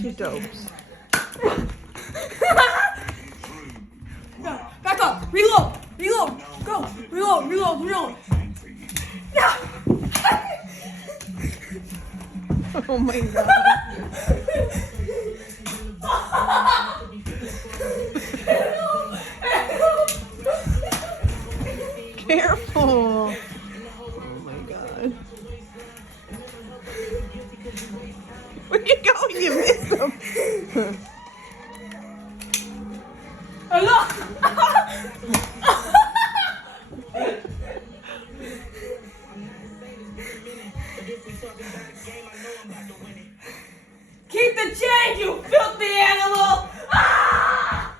Two dopes. Back up. Reload. Reload. Go. Reload. Reload. Reload. No. Oh my god. Careful. Oh my god. Where you going? You missed them. Hello. Keep the change, you filthy animal! Ah!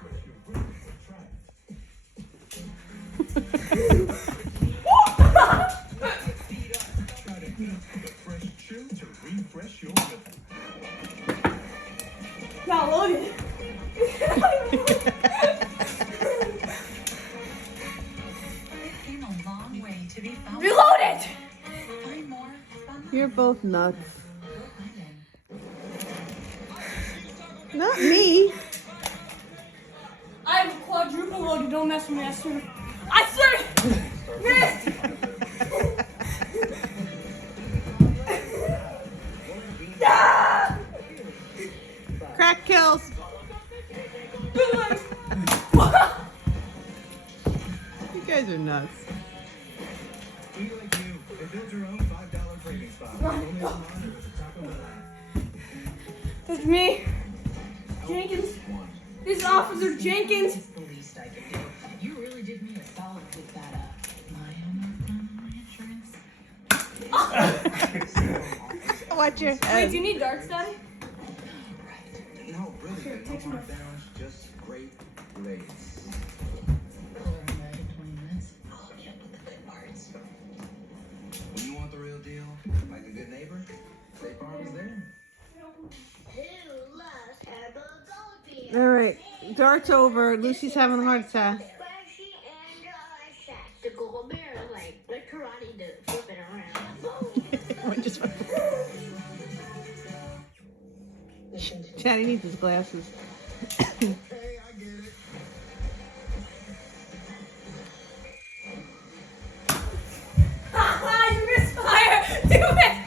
Now look at it. Reload it! You're both nuts. Not me. I have a quadruple loaded. Don't mess with me. I swear. Missed. Ah! Crack kills. You guys are nuts. That's me. Jenkins. This is Officer Jenkins. The least I could do. You really did me a solid with that, my insurance. Watch your Wait, head. do you need darts, Daddy? No, really. Here, take some. Just great grades. Over in 20 minutes. I'll hook you up with the good parts. When you want the real deal, like a good neighbor, State Farm is there. All right, dart's over. Lucy's having a heart attack. Just Daddy needs his glasses. Hey, I get it. Haha, you misfire! Do it!